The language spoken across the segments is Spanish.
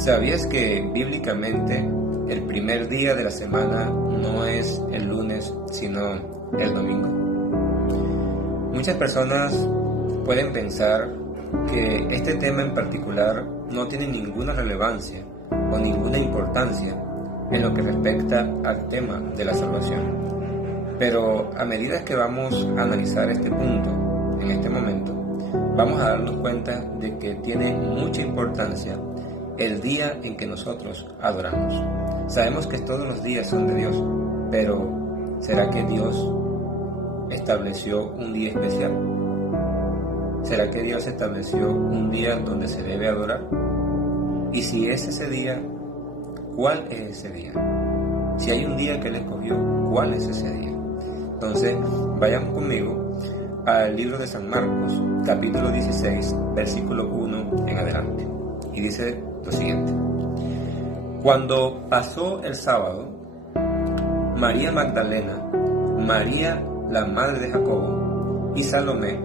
¿Sabías que bíblicamente el primer día de la semana no es el lunes, sino el domingo? Muchas personas pueden pensar que este tema en particular no tiene ninguna relevancia o ninguna importancia en lo que respecta al tema de la salvación. Pero a medida que vamos a analizar este punto en este momento, vamos a darnos cuenta de que tiene mucha importancia el día en que nosotros adoramos. Sabemos que todos los días son de Dios, pero ¿será que Dios estableció un día especial? ¿Será que Dios estableció un día donde se debe adorar? Y si es ese día, ¿cuál es ese día? Si hay un día que Él escogió, ¿cuál es ese día? Entonces, vayan conmigo al libro de San Marcos, capítulo 16, versículo 1 en adelante. Y dice lo siguiente: Cuando pasó el sábado, María Magdalena, María la madre de Jacobo y Salomé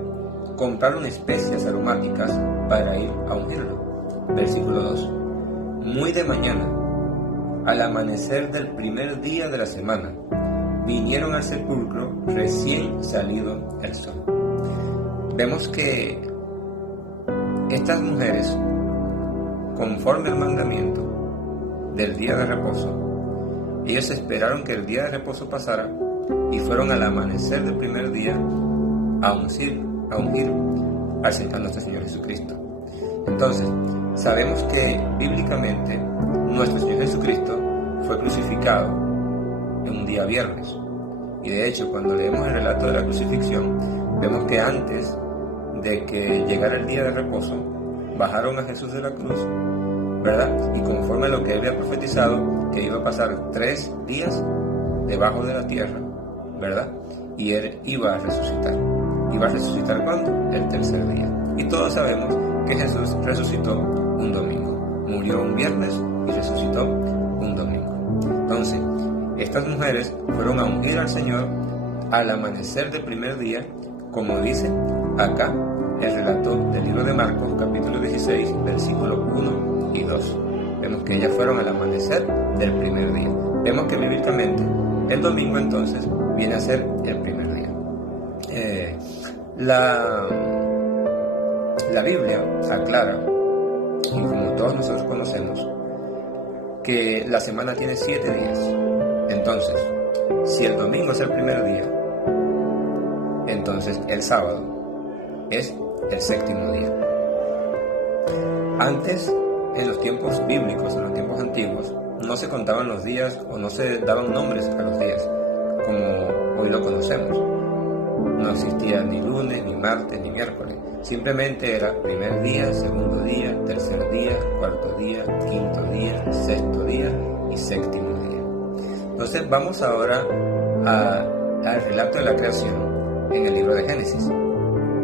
compraron especias aromáticas para ir a ungirlo. Versículo 2. Muy de mañana, al amanecer del primer día de la semana, vinieron al sepulcro recién salido el sol. Vemos que estas mujeres, conforme al mandamiento del día de reposo, ellos esperaron que el día de reposo pasara y fueron al amanecer del primer día a ungir a nuestro Señor Jesucristo. Entonces, sabemos que bíblicamente nuestro Señor Jesucristo fue crucificado en un día viernes. Y de hecho, cuando leemos el relato de la crucifixión, vemos que antes de que llegara el día de reposo, bajaron a Jesús de la cruz, ¿verdad? Y conforme a lo que él había profetizado, que iba a pasar 3 días debajo de la tierra, ¿verdad? Y él iba a resucitar. ¿Iba a resucitar cuándo? El tercer día. Y todos sabemos que Jesús resucitó un domingo. Murió un viernes y resucitó un domingo. Entonces, estas mujeres fueron a ungir al Señor al amanecer del primer día, como dice acá el relato del libro de Marcos, capítulo 16, versículos 1 y 2. Vemos que ellas fueron al amanecer del primer día. Vemos que bíblicamente el domingo entonces viene a ser el primer día. La Biblia aclara, y como todos nosotros conocemos, que la semana tiene 7 días. Entonces, si el domingo es el primer día, entonces el sábado es el séptimo día. Antes, en los tiempos bíblicos, en los tiempos antiguos, no se contaban los días o no se daban nombres a los días, como hoy lo conocemos. No existía ni lunes, ni martes, ni miércoles. Simplemente era primer día, segundo día, tercer día, cuarto día, quinto día, sexto día y séptimo día. Entonces vamos ahora al relato de la creación en el libro de Génesis.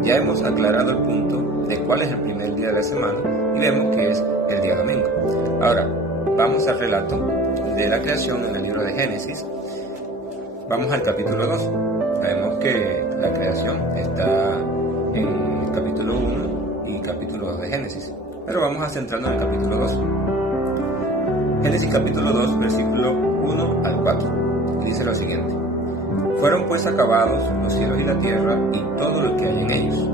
Ya hemos aclarado el punto de cuál es el primer día de la semana y vemos que es el día domingo. Ahora, vamos al relato de la creación en el libro de Génesis. Vamos al capítulo 2. Sabemos que la creación está en el capítulo 1 y capítulo 2 de Génesis. Pero vamos a centrarnos en el capítulo 2. Génesis capítulo 2, versículo 1 al 4. Y dice lo siguiente: Fueron pues acabados los cielos y la tierra y todo lo que hay en ellos.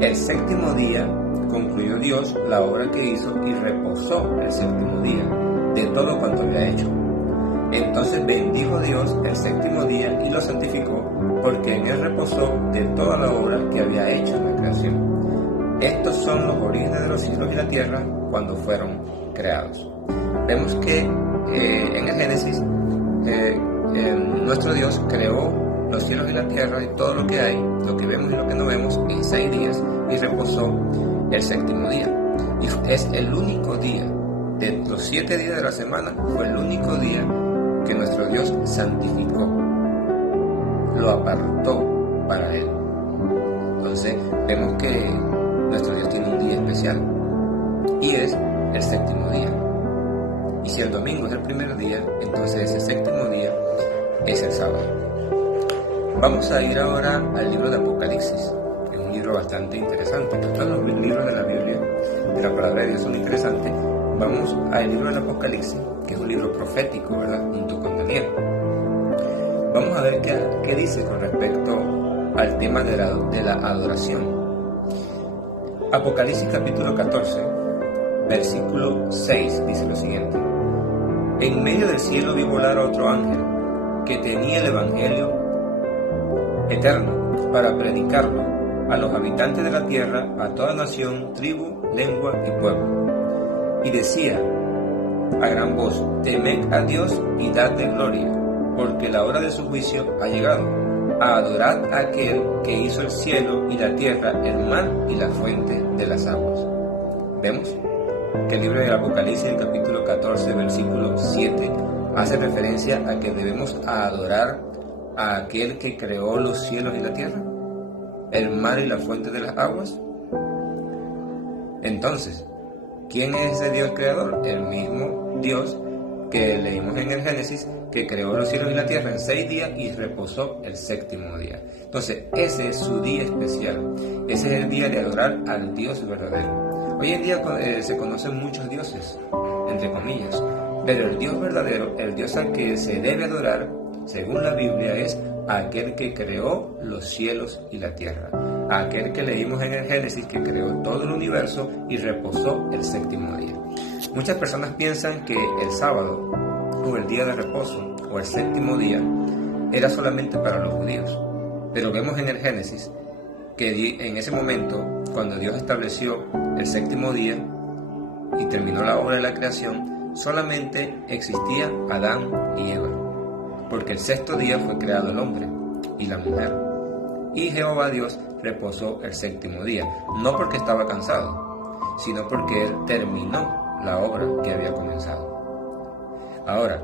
El séptimo día concluyó Dios la obra que hizo y reposó el séptimo día de todo cuanto había hecho. Entonces bendijo Dios el séptimo día y lo santificó, porque en él reposó de toda la obra que había hecho en la creación. Estos son los orígenes de los cielos y la tierra cuando fueron creados. Vemos que en el Génesis nuestro Dios creó los cielos y la tierra y todo lo que hay, lo que vemos y lo que no vemos, en 6 días y reposó el séptimo día. Y es el único día de los 7 días de la semana, fue el único día que nuestro Dios santificó, lo apartó para Él. Entonces vemos que nuestro Dios tiene un día especial y es el séptimo día. Y si el domingo es el primer día, entonces ese séptimo día es el sábado. Vamos a ir ahora al libro de Apocalipsis, que es un libro bastante interesante. Todos los libros de la Biblia, de la palabra de Dios, son interesantes. vamos al libro del Apocalipsis, que es un libro profético, ¿verdad?, junto con Daniel. Vamos a ver qué dice con respecto al tema de la adoración. Apocalipsis capítulo 14, versículo 6, dice lo siguiente: En medio del cielo vi volar a otro ángel, que tenía el evangelio eterno para predicarlo a los habitantes de la tierra, a toda nación, tribu, lengua y pueblo. Y decía a gran voz: Temed a Dios y dadle gloria, porque la hora de su juicio ha llegado. Adorad a aquel que hizo el cielo y la tierra, el mar y la fuente de las aguas. Vemos que el libro del Apocalipsis, en el capítulo 14, versículo 7, hace referencia a que debemos adorar a aquel que creó los cielos y la tierra, el mar y la fuente de las aguas. Entonces, ¿quién es ese Dios creador? El mismo Dios que leímos en el Génesis, que creó los cielos y la tierra en 6 días y reposó el 7º día. Entonces, ese es su día especial. Ese es el día de adorar al Dios verdadero. Hoy en día se conocen muchos dioses, entre comillas, pero el Dios verdadero, el Dios al que se debe adorar, según la Biblia, es aquel que creó los cielos y la tierra, aquel que leímos en el Génesis, que creó todo el universo y reposó el 7º día. Muchas personas piensan que el sábado, o el día de reposo, o el 7º día, era solamente para los judíos. Pero vemos en el Génesis que en ese momento, cuando Dios estableció el 7º día y terminó la obra de la creación, solamente existía Adán y Eva, porque el 6º día fue creado el hombre y la mujer. Y Jehová Dios reposó el 7º día, no porque estaba cansado, sino porque Él terminó la obra que había comenzado. Ahora,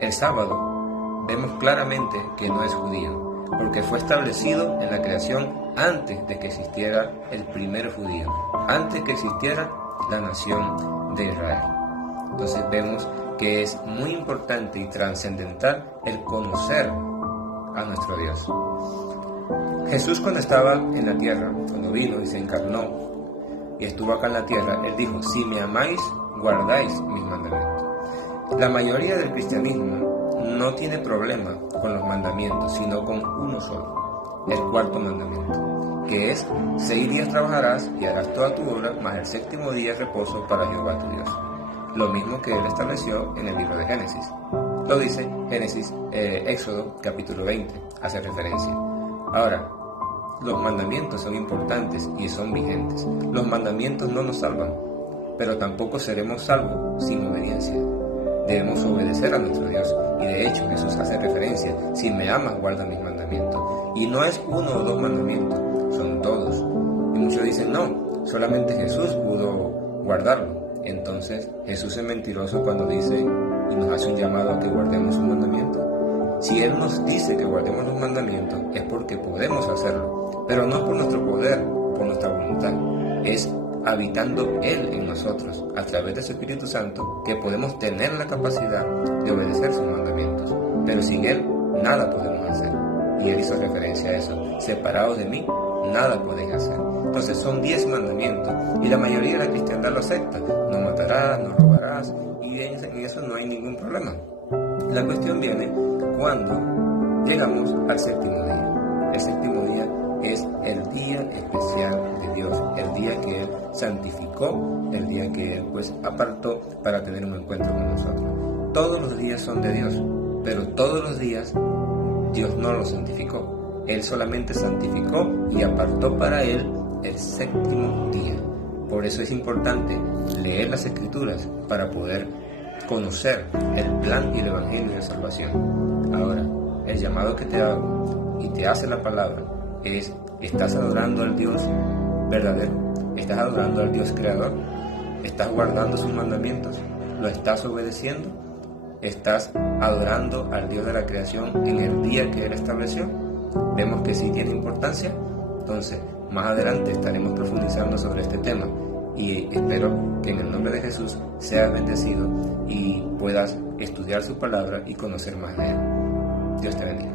el sábado vemos claramente que no es judío, porque fue establecido en la creación antes de que existiera el primer judío, antes que existiera la nación de Israel. Entonces vemos que es muy importante y trascendental el conocer a nuestro Dios. Jesús, cuando estaba en la tierra, cuando vino y se encarnó y estuvo acá en la tierra, Él dijo: si me amáis, guardáis mis mandamientos. La mayoría del cristianismo no tiene problema con los mandamientos, sino con uno solo, el 4º mandamiento, que es: 6 días trabajarás y harás toda tu obra, mas el 7º día es reposo para Jehová tu Dios. Lo mismo que Él estableció en el libro de Génesis. Lo dice Éxodo capítulo 20, hace referencia. Ahora, los mandamientos son importantes y son vigentes. Los mandamientos no nos salvan, pero tampoco seremos salvos sin obediencia. Debemos obedecer a nuestro Dios, y de hecho Jesús hace referencia: si me amas, guarda mis mandamientos. Y no es 1 o 2 mandamientos, son todos. Y muchos dicen: no, solamente Jesús pudo guardarlo. Entonces Jesús es mentiroso cuando dice y nos hace un llamado a que guardemos sus mandamientos. Si Él nos dice que guardemos los mandamientos, es porque podemos hacerlo, pero no por nuestro poder, por nuestra voluntad. Es habitando Él en nosotros, a través de su Espíritu Santo, que podemos tener la capacidad de obedecer sus mandamientos. Pero sin Él, nada podemos hacer. Y Él hizo referencia a eso: separados de mí, nada podéis hacer. Entonces son 10 mandamientos, y la mayoría de la cristiandad lo acepta: no matarás, no robarás, y en eso no hay ningún problema. La cuestión viene cuando llegamos al 7º día. El 7º día es el día especial de Dios, el día que Él santificó, el día que Él apartó para tener un encuentro con nosotros. Todos los días son de Dios, pero todos los días Dios no los santificó. Él solamente santificó y apartó para Él el 7º día. Por eso es importante leer las Escrituras para poder conocer el plan y el evangelio de salvación. Ahora, el llamado que te hago y te hace la palabra es: ¿estás adorando al Dios verdadero? ¿Estás adorando al Dios creador? ¿Estás guardando sus mandamientos? ¿Lo estás obedeciendo? ¿Estás adorando al Dios de la creación en el día que Él estableció? Vemos que sí tiene importancia. Entonces, más adelante estaremos profundizando sobre este tema, y espero que en el nombre de Jesús seas bendecido y puedas estudiar su palabra y conocer más de Él. Dios te bendiga.